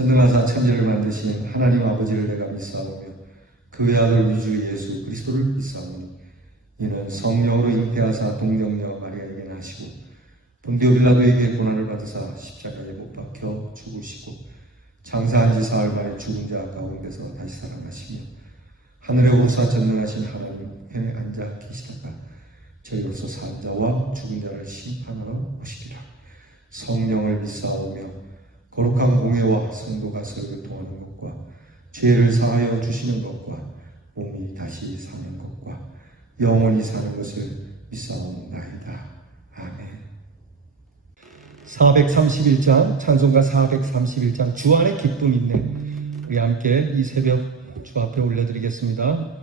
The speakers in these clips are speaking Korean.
전능하사 천지를 만드신 하나님 아버지를 내가 믿사오며 그의 아들 위주 예수 그리스도를 믿사오니 이는 성령으로 잉태하사 동정녀 마리아에게 나시고 본디오 빌라도에게 고난을 받으사 십자가에 못 박혀 죽으시고 장사한 지 사흘 만에 죽은 자 가운데서 다시 살아나시며 하늘에 오르사 전능하신 하나님께 앉아 계시다가 저희로서 산 자와 죽은 자를 심판하러 오시리라. 성령을 믿사오며 거룩한 공회와 성도가 서로 통하는 것과 죄를 사하여 주시는 것과 몸이 다시 사는 것과 영원히 사는 것을 믿사옵나이다. 아멘. 431장 찬송가 431장 주 안에 기쁨이 있네. 우리 함께 이 새벽 주 앞에 올려드리겠습니다.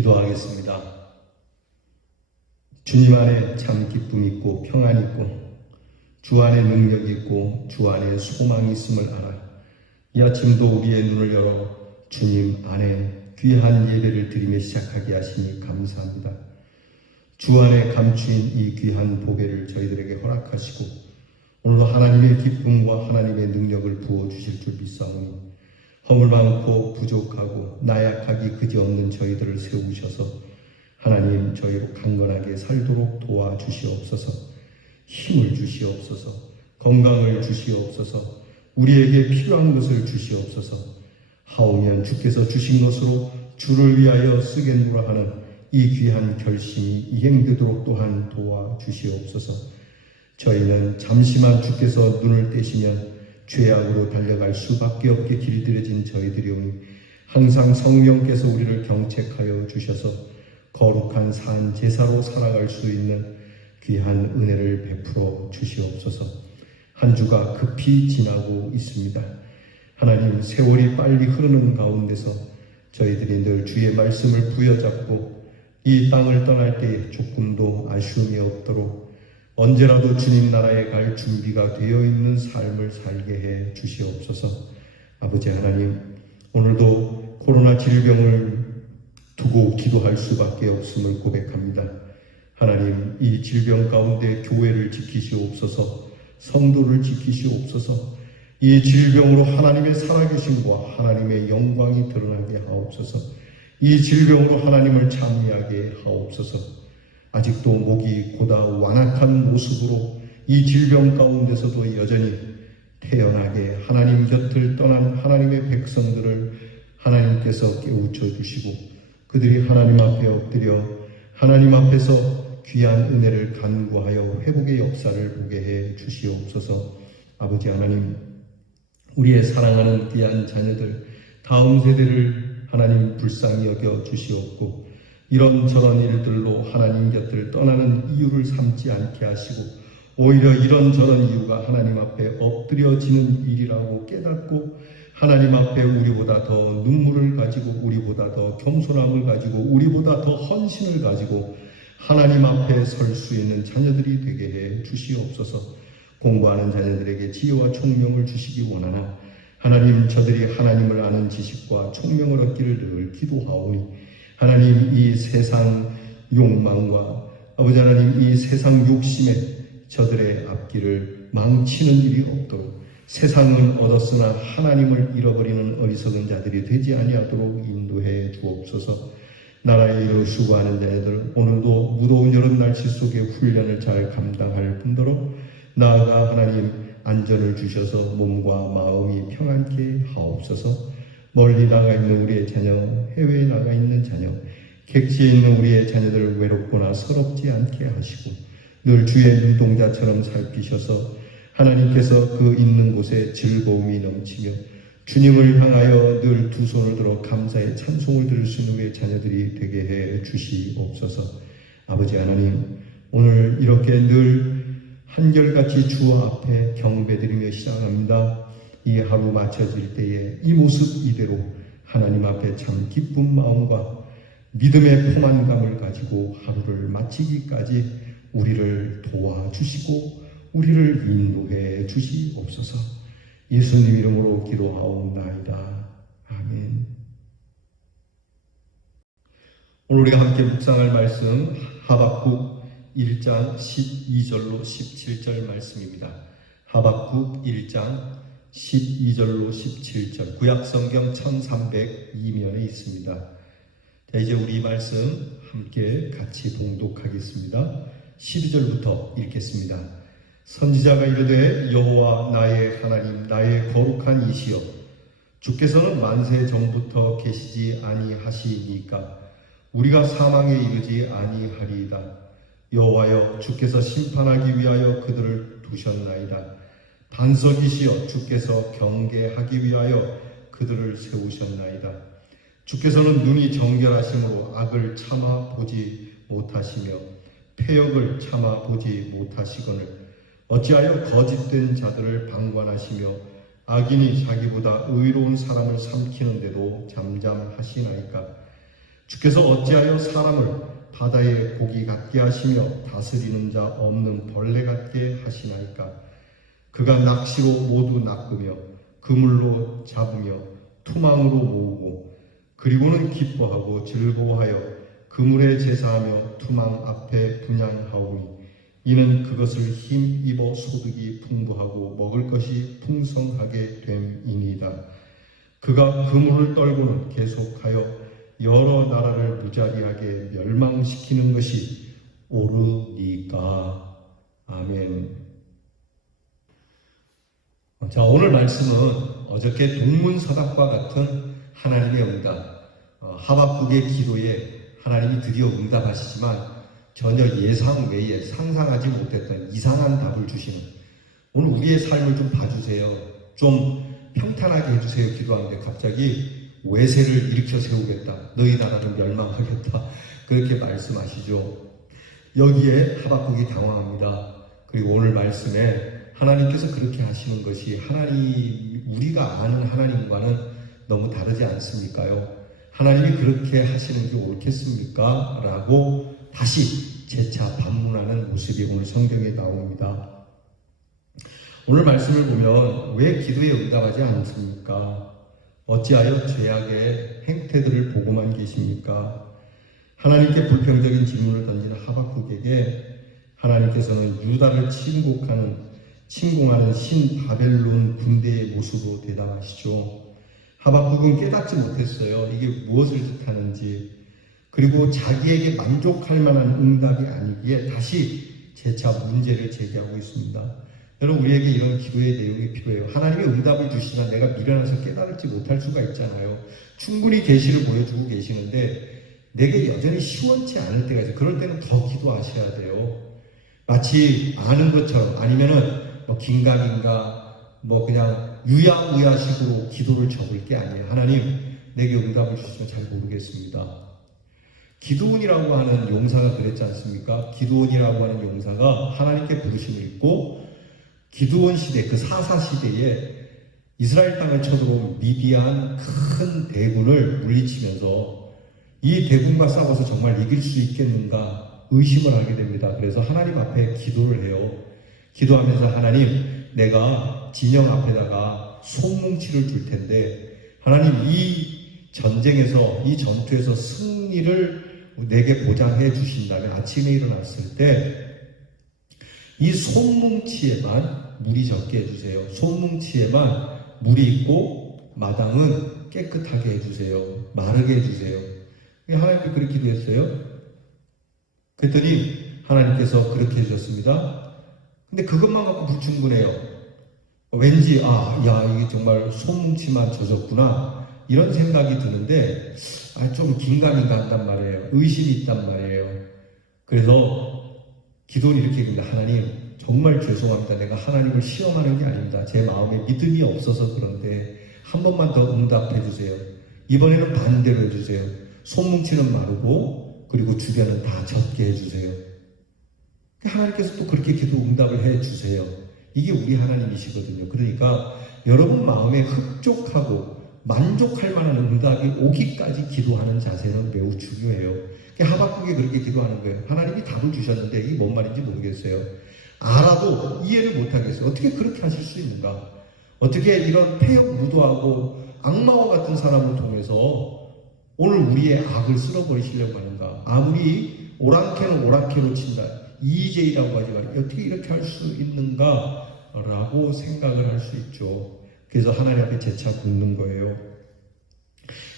기도하겠습니다. 주님 안에 참 기쁨이 있고 평안이 있고 주 안에 능력이 있고 주 안에 소망이 있음을 알아 이 아침도 우리의 눈을 열어 주님 안에 귀한 예배를 드리며 시작하게 하시니 감사합니다. 주 안에 감추인 이 귀한 보배를 저희들에게 허락하시고 오늘도 하나님의 기쁨과 하나님의 능력을 부어주실 줄 믿사오니 허물 많고 부족하고 나약하기 그지없는 저희들을 세우셔서 하나님 저희로 강건하게 살도록 도와주시옵소서. 힘을 주시옵소서. 건강을 주시옵소서. 우리에게 필요한 것을 주시옵소서. 하오면 주께서 주신 것으로 주를 위하여 쓰겠노라 하는 이 귀한 결심이 이행되도록 또한 도와주시옵소서. 저희는 잠시만 주께서 눈을 떼시면 죄악으로 달려갈 수밖에 없게 길들여진 저희들이오니 항상 성령께서 우리를 경책하여 주셔서 거룩한 산 제사로 살아갈 수 있는 귀한 은혜를 베풀어 주시옵소서. 한 주가 급히 지나고 있습니다. 하나님, 세월이 빨리 흐르는 가운데서 저희들이 늘 주의 말씀을 부여잡고 이 땅을 떠날 때에 조금도 아쉬움이 없도록 언제라도 주님 나라에 갈 준비가 되어 있는 삶을 살게 해 주시옵소서. 아버지 하나님, 오늘도 코로나 질병을 두고 기도할 수밖에 없음을 고백합니다. 하나님, 이 질병 가운데 교회를 지키시옵소서. 성도를 지키시옵소서. 이 질병으로 하나님의 살아계심과 하나님의 영광이 드러나게 하옵소서. 이 질병으로 하나님을 찬미하게 하옵소서. 아직도 목이 고다 완악한 모습으로 이 질병 가운데서도 여전히 태연하게 하나님 곁을 떠난 하나님의 백성들을 하나님께서 깨우쳐 주시고 그들이 하나님 앞에 엎드려 하나님 앞에서 귀한 은혜를 간구하여 회복의 역사를 보게 해 주시옵소서. 아버지 하나님, 우리의 사랑하는 귀한 자녀들 다음 세대를 하나님 불쌍히 여겨 주시옵고 이런저런 일들로 하나님 곁을 떠나는 이유를 삼지 않게 하시고 오히려 이런저런 이유가 하나님 앞에 엎드려지는 일이라고 깨닫고 하나님 앞에 우리보다 더 눈물을 가지고 우리보다 더 겸손함을 가지고 우리보다 더 헌신을 가지고 하나님 앞에 설 수 있는 자녀들이 되게 해 주시옵소서. 공부하는 자녀들에게 지혜와 총명을 주시기 원하나 하나님, 저들이 하나님을 아는 지식과 총명을 얻기를 늘 기도하오니 하나님, 이 세상 욕망과 아버지 하나님, 이 세상 욕심에 저들의 앞길을 망치는 일이 없도록 세상은 얻었으나 하나님을 잃어버리는 어리석은 자들이 되지 아니하도록 인도해 주옵소서. 나라의 일을 수고하는 자녀들 오늘도 무더운 여름 날씨 속에 훈련을 잘 감당할 뿐더러 나아가 하나님 안전을 주셔서 몸과 마음이 평안케 하옵소서. 멀리 나가 있는 우리의 자녀, 해외에 나가 있는 자녀, 객지에 있는 우리의 자녀들 외롭거나 서럽지 않게 하시고 늘 주의 눈동자처럼 살피셔서 하나님께서 그 있는 곳에 즐거움이 넘치며 주님을 향하여 늘 두 손을 들어 감사의 찬송을 들을 수 있는 우리의 자녀들이 되게 해 주시옵소서. 아버지 하나님, 오늘 이렇게 늘 한결같이 주 앞에 경배드리며 시작합니다. 이 하루 마쳐질 때에 이 모습 이대로 하나님 앞에 참 기쁜 마음과 믿음의 포만감을 가지고 하루를 마치기까지 우리를 도와주시고 우리를 인도해 주시옵소서. 예수님 이름으로 기도하옵나이다. 아멘. 오늘 우리가 함께 묵상할 말씀 하박국 1장 12절로 17절 말씀입니다. 하박국 1장 12절로 17절 구약성경 1302면에 있습니다. 자, 이제 우리 말씀 함께 같이 봉독하겠습니다. 12절부터 읽겠습니다. 선지자가 이르되 여호와 나의 하나님 나의 거룩한 이시여 주께서는 만세 전부터 계시지 아니하시니까 우리가 사망에 이르지 아니하리이다. 여호와여 주께서 심판하기 위하여 그들을 두셨나이다. 반석이시여 주께서 경계하기 위하여 그들을 세우셨나이다. 주께서는 눈이 정결하심으로 악을 참아 보지 못하시며 패역을 참아 보지 못하시거늘 어찌하여 거짓된 자들을 방관하시며 악인이 자기보다 의로운 사람을 삼키는데도 잠잠하시나이까. 주께서 어찌하여 사람을 바다의 고기 같게 하시며 다스리는 자 없는 벌레 같게 하시나이까. 그가 낚시로 모두 낚으며 그물로 잡으며 투망으로 모으고 그리고는 기뻐하고 즐거워하여 그물에 제사하며 투망 앞에 분향하오니 이는 그것을 힘입어 소득이 풍부하고 먹을 것이 풍성하게 됨이니이다. 그가 그물을 떨고는 계속하여 여러 나라를 무자비하게 멸망시키는 것이 옳으니까. 아멘. 자, 오늘 말씀은 어저께 동문서답과 같은 하나님의 응답, 하박국의 기도에 하나님이 드디어 응답하시지만 전혀 예상 외에 상상하지 못했던 이상한 답을 주시는, 오늘 우리의 삶을 좀 봐주세요, 좀 평탄하게 해주세요 기도하는데 갑자기 외세를 일으켜 세우겠다, 너희 나라는 멸망하겠다, 그렇게 말씀하시죠. 여기에 하박국이 당황합니다. 그리고 오늘 말씀에 하나님께서 그렇게 하시는 것이 우리가 아는 하나님과는 너무 다르지 않습니까요? 하나님이 그렇게 하시는 게 옳겠습니까? 라고 다시 재차 반문하는 모습이 오늘 성경에 나옵니다. 오늘 말씀을 보면 왜 기도에 응답하지 않습니까? 어찌하여 죄악의 행태들을 보고만 계십니까? 하나님께 불평적인 질문을 던지는 하박국에게 하나님께서는 유다를 침공하는 신 바벨론 군대의 모습으로 대답하시죠. 하박국은 깨닫지 못했어요. 이게 무엇을 뜻하는지. 그리고 자기에게 만족할 만한 응답이 아니기에 다시 재차 문제를 제기하고 있습니다. 여러분, 우리에게 이런 기도의 내용이 필요해요. 하나님이 응답을 주시면 내가 미련해서 깨달을지 못할 수가 있잖아요. 충분히 계시를 보여주고 계시는데 내게 여전히 시원치 않을 때가 있어요. 그럴 때는 더 기도하셔야 돼요. 마치 아는 것처럼, 아니면은 뭐 긴가민가 뭐 그냥 유야무야식으로 기도를 적을 게 아니에요. 하나님, 내게 응답을 주시면 잘 모르겠습니다. 기드온이라고 하는 용사가 그랬지 않습니까? 기드온이라고 하는 용사가 하나님께 부르심을 입고 기드온 시대, 그 사사 시대에 이스라엘 땅을 쳐들어온 미디안 큰 대군을 물리치면서 이 대군과 싸워서 정말 이길 수 있겠는가 의심을 하게 됩니다. 그래서 하나님 앞에 기도를 해요. 기도하면서 하나님, 내가 진영 앞에다가 손뭉치를 둘 텐데 하나님, 이 전쟁에서, 이 전투에서 승리를 내게 보장해 주신다면 아침에 일어났을 때 이 손뭉치에만 물이 적게 해주세요. 손뭉치에만 물이 있고 마당은 깨끗하게 해주세요. 마르게 해주세요. 하나님께 그렇게 기도했어요. 그랬더니 하나님께서 그렇게 해주셨습니다. 근데 그것만 갖고 불충분해요. 왠지 이게 정말 손뭉치만 젖었구나 이런 생각이 드는데 좀 긴가민가 한단 말이에요. 의심이 있단 말이에요. 그래서 기도는 이렇게 얘기합니다. 하나님, 정말 죄송합니다. 내가 하나님을 시험하는 게 아닙니다. 제 마음에 믿음이 없어서 그런데 한 번만 더 응답해 주세요. 이번에는 반대로 해주세요. 손뭉치는 마르고 그리고 주변은 다 젖게 해주세요. 하나님께서 또 그렇게 기도 응답을 해주세요. 이게 우리 하나님이시거든요. 그러니까 여러분 마음에 흡족하고 만족할 만한 응답이 오기까지 기도하는 자세는 매우 중요해요. 하박국이 그렇게 기도하는 거예요. 하나님이 답을 주셨는데 이게 뭔 말인지 모르겠어요. 알아도 이해를 못하겠어요. 어떻게 그렇게 하실 수 있는가? 어떻게 이런 폐역 무도하고 악마와 같은 사람을 통해서 오늘 우리의 악을 쓸어버리시려고 하는가? 아무리 오랑캐는 오랑캐로 친다. EJ라고 하지만 어떻게 이렇게 할 수 있는가? 라고 생각을 할 수 있죠. 그래서 하나님 앞에 재차 묻는 거예요.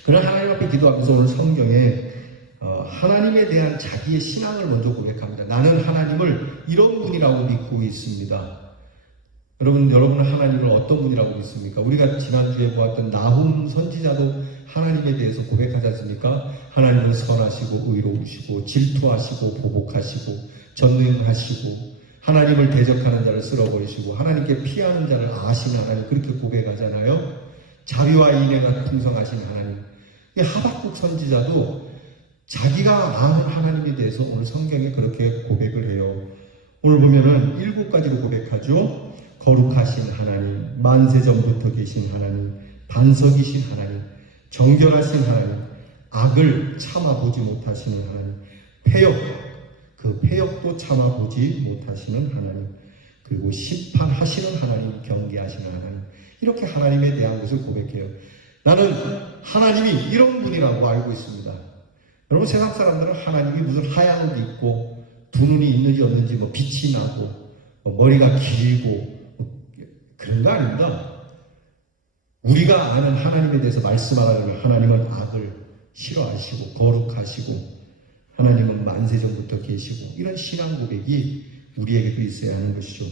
그러나 하나님 앞에 기도하면서 오늘 성경에 하나님에 대한 자기의 신앙을 먼저 고백합니다. 나는 하나님을 이런 분이라고 믿고 있습니다. 여러분은 하나님을 어떤 분이라고 믿습니까? 우리가 지난주에 보았던 나훔 선지자도 하나님에 대해서 고백하지 않습니까? 하나님은 선하시고 의로우시고 질투하시고 보복하시고 전능하시고 하나님을 대적하는 자를 쓸어버리시고 하나님께 피하는 자를 아시는 하나님, 그렇게 고백하잖아요. 자비와 인애가 풍성하신 하나님. 하박국 선지자도 자기가 아는 하나님에 대해서 오늘 성경에 그렇게 고백을 해요. 오늘 보면은 7가지로 고백하죠. 거룩하신 하나님, 만세전부터 계신 하나님, 반석이신 하나님, 정결하신 하나님, 악을 참아보지 못하시는 하나님, 그 폐역도 참아보지 못하시는 하나님, 그리고 심판하시는 하나님, 경계하시는 하나님, 이렇게 하나님에 대한 것을 고백해요. 나는 하나님이 이런 분이라고 알고 있습니다. 여러분, 세상 사람들은 하나님이 무슨 하얀 옷 입고 두 눈이 있는지 없는지 빛이 나고 머리가 길고 그런 거 아닙니다. 우리가 아는 하나님에 대해서 말씀하라면 하나님은 악을 싫어하시고 거룩하시고 하나님은 만세전부터 계시고, 이런 신앙 고백이 우리에게도 있어야 하는 것이죠.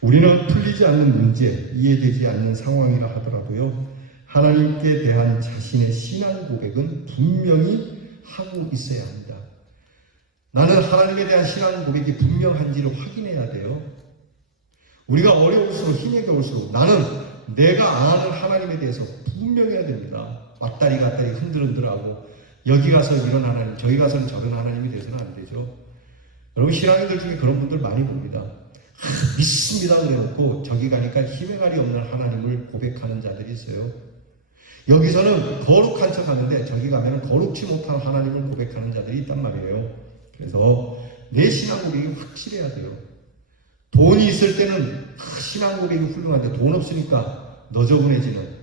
우리는 풀리지 않는 문제, 이해되지 않는 상황이라 하더라도요, 하나님께 대한 자신의 신앙 고백은 분명히 하고 있어야 합니다. 나는 하나님에 대한 신앙 고백이 분명한지를 확인해야 돼요. 우리가 어려울수록, 힘이 겨울수록 나는 내가 아는 하나님에 대해서 분명해야 됩니다. 왔다리 갔다리 흔들흔들하고 여기 가서 이런 하나님, 저기 가서는 저런 하나님이 돼서는 안 되죠. 여러분, 신앙인들 중에 그런 분들 많이 봅니다. 믿습니다 그래놓고 저기 가니까 힘의 갈이 없는 하나님을 고백하는 자들이 있어요. 여기서는 거룩한 척 하는데 저기 가면 거룩치 못한 하나님을 고백하는 자들이 있단 말이에요. 그래서 내 신앙 고백이 확실해야 돼요. 돈이 있을 때는 신앙 고백이 훌륭한데 돈 없으니까 너저분해지는,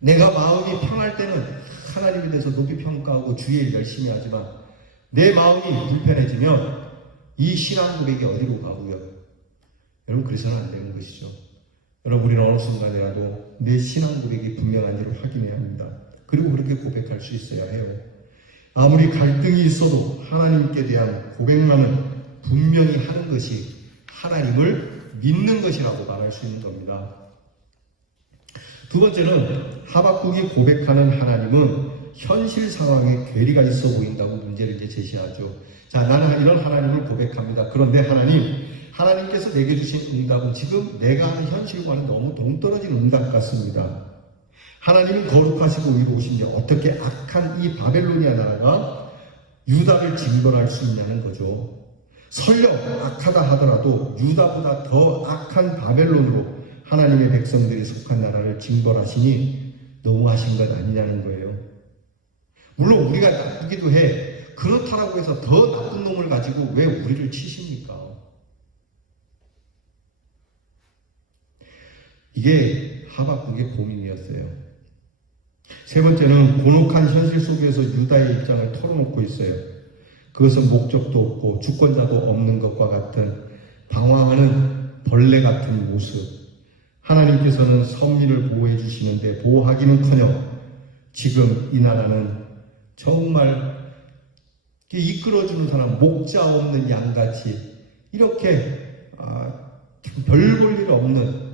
내가 마음이 편할 때는 하나님에 대해서 높이 평가하고 주의 일 열심히 하지만 내 마음이 불편해지면 이 신앙 고백이 어디로 가고요? 여러분, 그래서는 안 되는 것이죠. 여러분, 우리는 어느 순간이라도 내 신앙 고백이 분명한지를 확인해야 합니다. 그리고 그렇게 고백할 수 있어야 해요. 아무리 갈등이 있어도 하나님께 대한 고백만은 분명히 하는 것이 하나님을 믿는 것이라고 말할 수 있는 겁니다. 두 번째는 하박국이 고백하는 하나님은 현실 상황에 괴리가 있어 보인다고 문제를 이제 제시하죠. 자, 나는 이런 하나님을 고백합니다. 그런데 하나님께서 내게 주신 응답은 지금 내가 하는 현실과는 너무 동떨어진 응답 같습니다. 하나님은 거룩하시고 의로우신데 어떻게 악한 이 바벨로니아 나라가 유다를 징벌할 수 있냐는 거죠. 설령 악하다 하더라도 유다보다 더 악한 바벨론으로 하나님의 백성들이 속한 나라를 징벌하시니 너무하신 것 아니냐는 거예요. 물론 우리가 나쁘기도 해. 그렇다라고 해서 더 나쁜 놈을 가지고 왜 우리를 치십니까? 이게 하박국의 고민이었어요. 세 번째는 곤혹한 현실 속에서 유다의 입장을 털어놓고 있어요. 그것은 목적도 없고 주권자도 없는 것과 같은 방황하는 벌레 같은 모습. 하나님께서는 섭리를 보호해 주시는데 보호하기는커녕 지금 이 나라는 정말 이끌어주는 사람, 목자 없는 양같이 이렇게 별 볼 일 없는,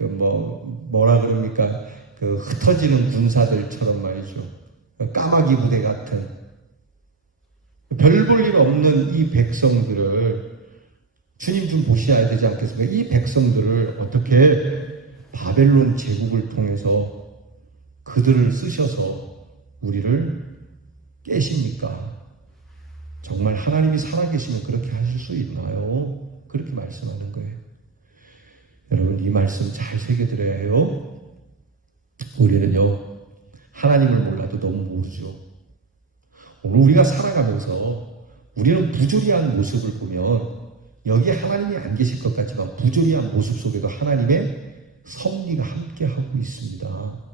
여러분 뭐라 그럽니까? 그 흩어지는 군사들처럼 말이죠. 까마귀 부대 같은 별 볼 일 없는 이 백성들을 주님 좀 보셔야 되지 않겠습니까? 이 백성들을 어떻게 바벨론 제국을 통해서 그들을 쓰셔서 우리를 깨십니까? 정말 하나님이 살아계시면 그렇게 하실 수 있나요? 그렇게 말씀하는 거예요. 여러분, 이 말씀 잘 새겨들어야 해요. 우리는요, 하나님을 몰라도 너무 모르죠. 오늘 우리가 살아가면서 우리는 부조리한 모습을 보면 여기에 하나님이 안 계실 것 같지만 부조리한 모습 속에도 하나님의 섭리가 함께하고 있습니다.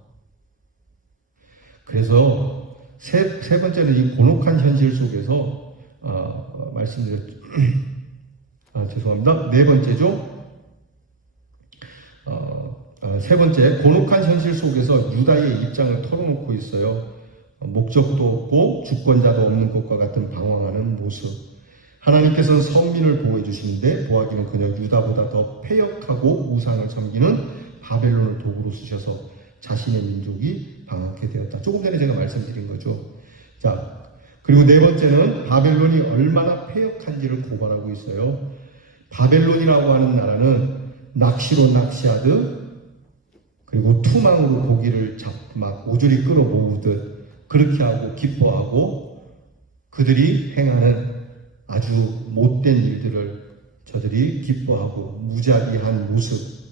그래서 세 번째는 이 곤혹한 현실 속에서 말씀드렸죠. 죄송합니다. 네 번째죠. 세 번째, 곤혹한 현실 속에서 유다의 입장을 털어놓고 있어요. 목적도 없고 주권자도 없는 것과 같은 방황하는 모습. 하나님께서는 성민을 보호해 주시는데 보하기는 그냥 유다보다 더 패역하고 우상을 섬기는 바벨론을 도구로 쓰셔서 자신의 민족이 방황케 되었다. 조금 전에 제가 말씀드린 거죠. 자, 그리고 네 번째는 바벨론이 얼마나 패역한지를 고발하고 있어요. 바벨론이라고 하는 나라는 낚시로 낚시하듯, 그리고 투망으로 고기를 막 오조리 끌어 모으듯 그렇게 하고 기뻐하고, 그들이 행하는 아주 못된 일들을 저들이 기뻐하고 무자비한 모습.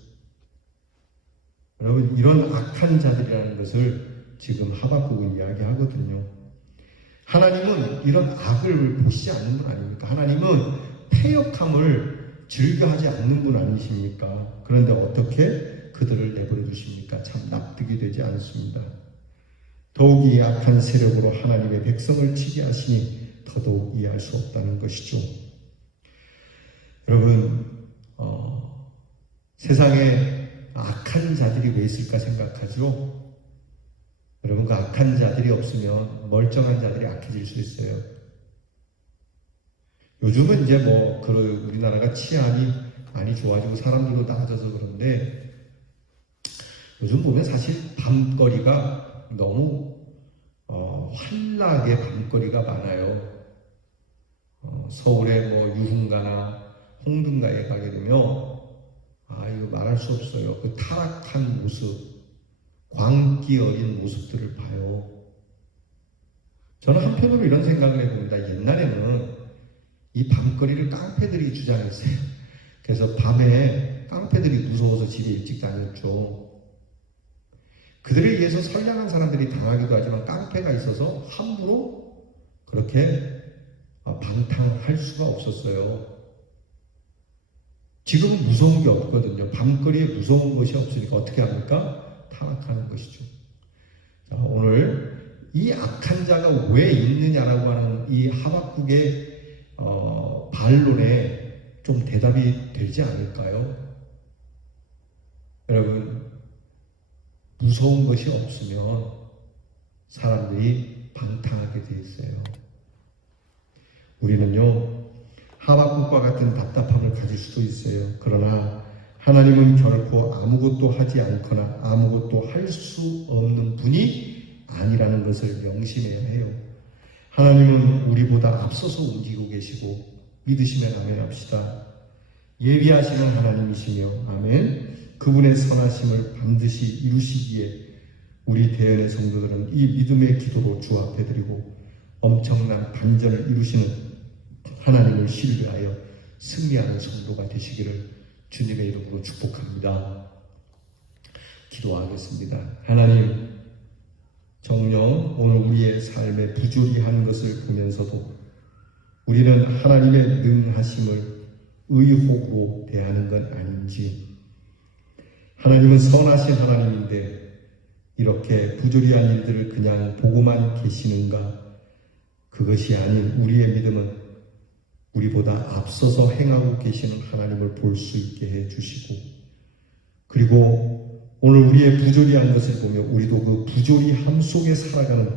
여러분, 이런 악한 자들이라는 것을 지금 하박국은 이야기하거든요. 하나님은 이런 악을 보시지 않는 분 아닙니까? 하나님은 패역함을 즐겨하지 않는 분 아니십니까? 그런데 어떻게 그들을 내버려 두십니까? 참 납득이 되지 않습니다. 더욱이 악한 세력으로 하나님의 백성을 치게 하시니 더더욱 이해할 수 없다는 것이죠. 여러분, 세상에 악한 자들이 왜 있을까 생각하죠? 여러분, 그 악한 자들이 없으면 멀쩡한 자들이 악해질 수 있어요. 요즘은 이제 우리나라가 치안이 많이 좋아지고 사람들도 나아져서 그런데, 요즘 보면 사실 밤거리가 너무 환락의 밤거리가 많아요. 서울의 유흥가나 홍등가에 가게 되면 이거 말할 수 없어요. 그 타락한 모습, 광기 어린 모습들을 봐요. 저는 한편으로 이런 생각을 해봅니다. 옛날에는 이 밤거리를 깡패들이 주장했어요. 그래서 밤에 깡패들이 무서워서 집에 일찍 다녔죠. 그들에 의해서 선량한 사람들이 당하기도 하지만 깡패가 있어서 함부로 그렇게 방탕할 수가 없었어요. 지금은 무서운 게 없거든요. 밤거리에 무서운 것이 없으니까 어떻게 합니까? 타락하는 것이죠. 자, 오늘 이 악한 자가 왜 있느냐라고 하는 이 하박국의 반론의 좀 대답이 되지 않을까요? 여러분, 무서운 것이 없으면 사람들이 방탕하게 돼 있어요. 우리는요, 하박국과 같은 답답함을 가질 수도 있어요. 그러나 하나님은 결코 아무것도 하지 않거나 아무것도 할 수 없는 분이 아니라는 것을 명심해야 해요. 하나님은 우리보다 앞서서 움직이고 계시고 믿으시면 아멘 합시다. 예비하시는 하나님이시며 아멘. 그분의 선하심을 반드시 이루시기에 우리 대연의 성도들은 이 믿음의 기도로 주 앞에 드리고 엄청난 반전을 이루시는 하나님을 신뢰하여 승리하는 성도가 되시기를 주님의 이름으로 축복합니다. 기도하겠습니다. 하나님, 정녕 오늘 우리의 삶에 부조리한 것을 보면서도 우리는 하나님의 능하심을 의혹으로 대하는 건 아닌지, 하나님은 선하신 하나님인데 이렇게 부조리한 일들을 그냥 보고만 계시는가? 그것이 아닌 우리의 믿음은 우리보다 앞서서 행하고 계시는 하나님을 볼 수 있게 해주시고, 그리고 오늘 우리의 부조리한 것을 보며 우리도 그 부조리함 속에 살아가는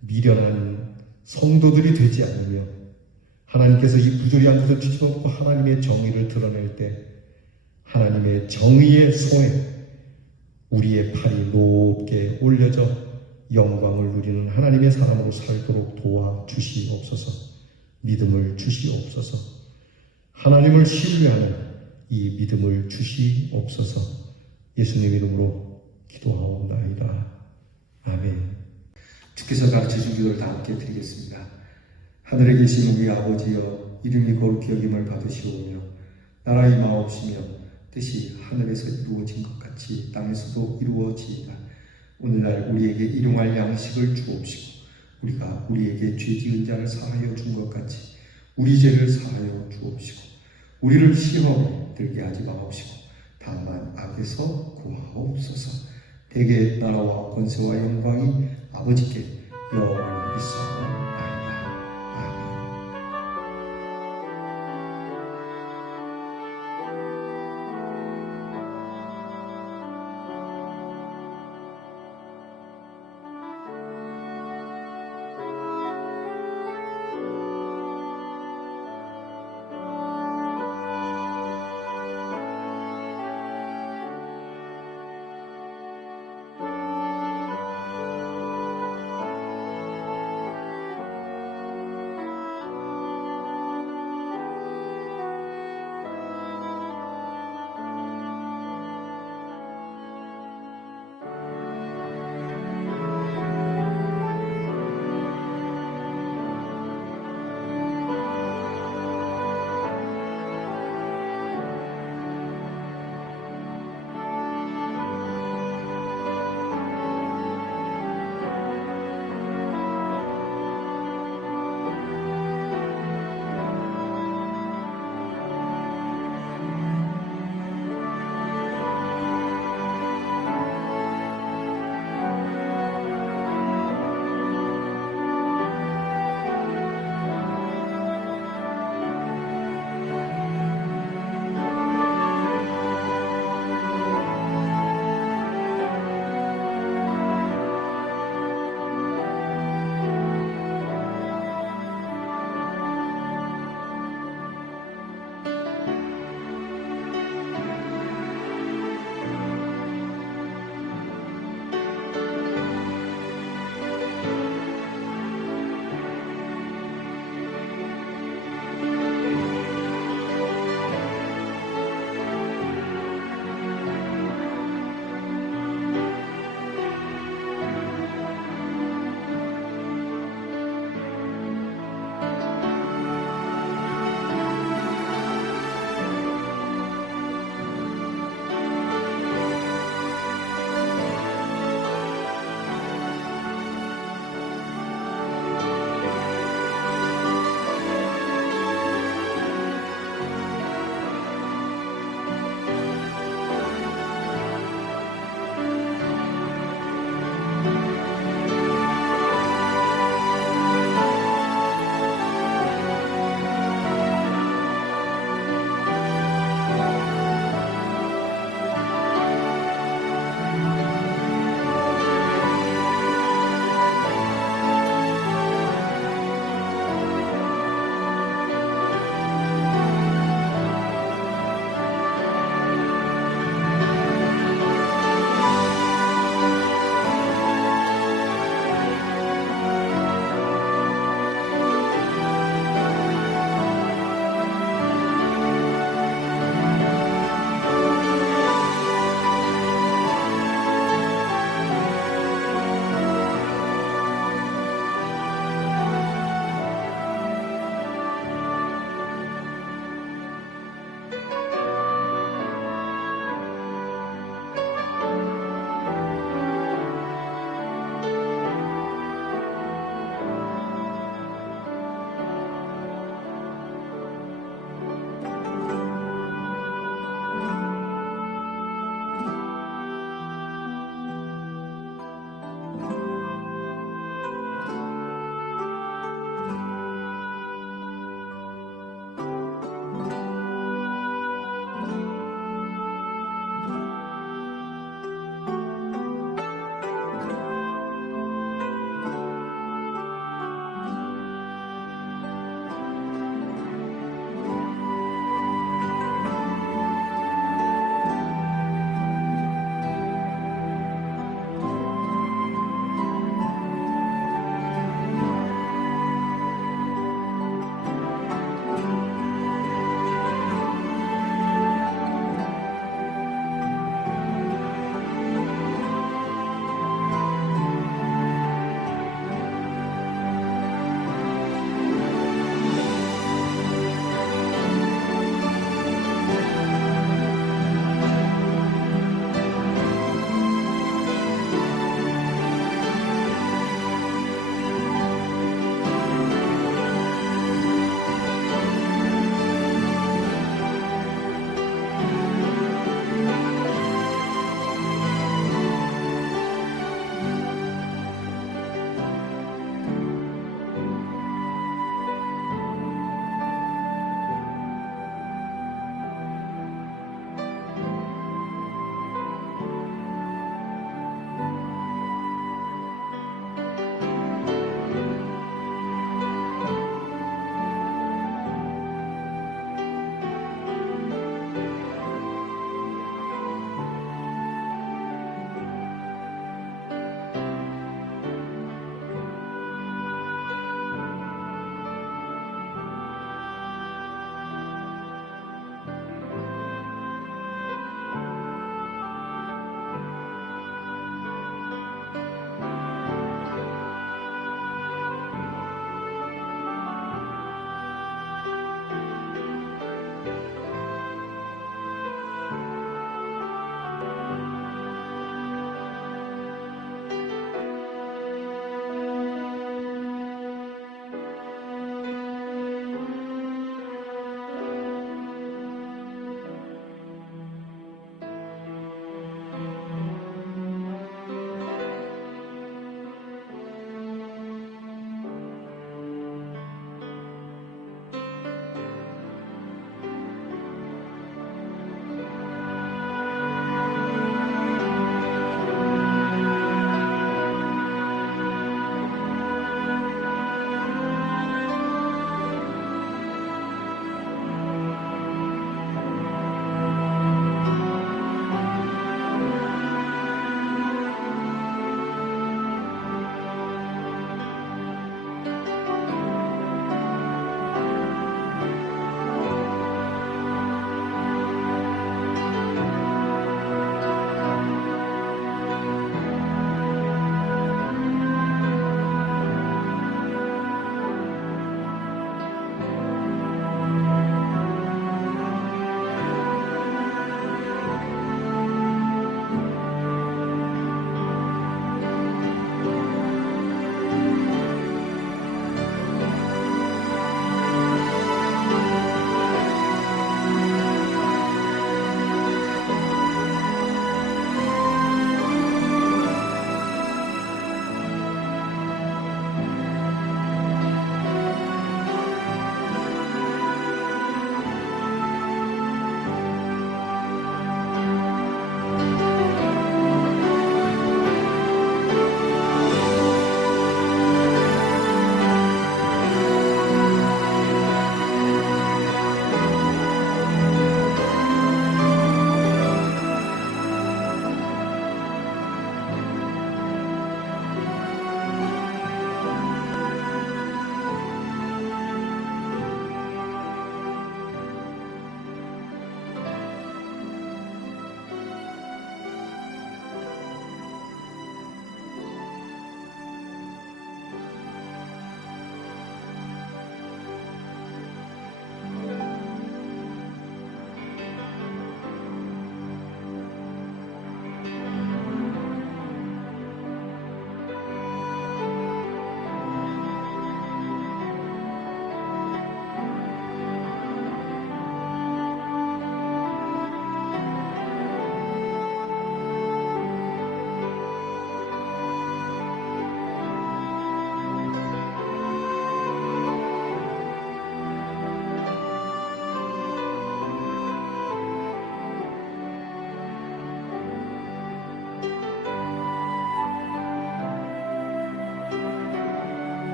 미련한 성도들이 되지 않으며, 하나님께서 이 부조리한 것을 뒤집어엎고 하나님의 정의를 드러낼 때 하나님의 정의의 손에 우리의 팔이 높게 올려져 영광을 누리는 하나님의 사람으로 살도록 도와주시옵소서. 믿음을 주시옵소서. 하나님을 신뢰하는 이 믿음을 주시옵소서. 예수님 이름으로 기도하옵나이다. 아멘. 주께서 가르쳐준 기도를 다 함께 드리겠습니다. 하늘에 계신 우리 아버지여, 이름이 거룩히 여김을 받으시오며 나라 임하옵시며 뜻이 하늘에서 이루어진 것 같이 땅에서도 이루어지이다. 오늘날 우리에게 일용할 양식을 주옵시고 우리가 우리에게 죄 지은 자를 사하여 준 것 같이 우리 죄를 사하여 주옵시고 우리를 시험에 들게 하지 마옵시고 다만 악에서 구하옵소서. 대개 나라와 권세와 영광이 아버지께 영원히 있사옵나이다.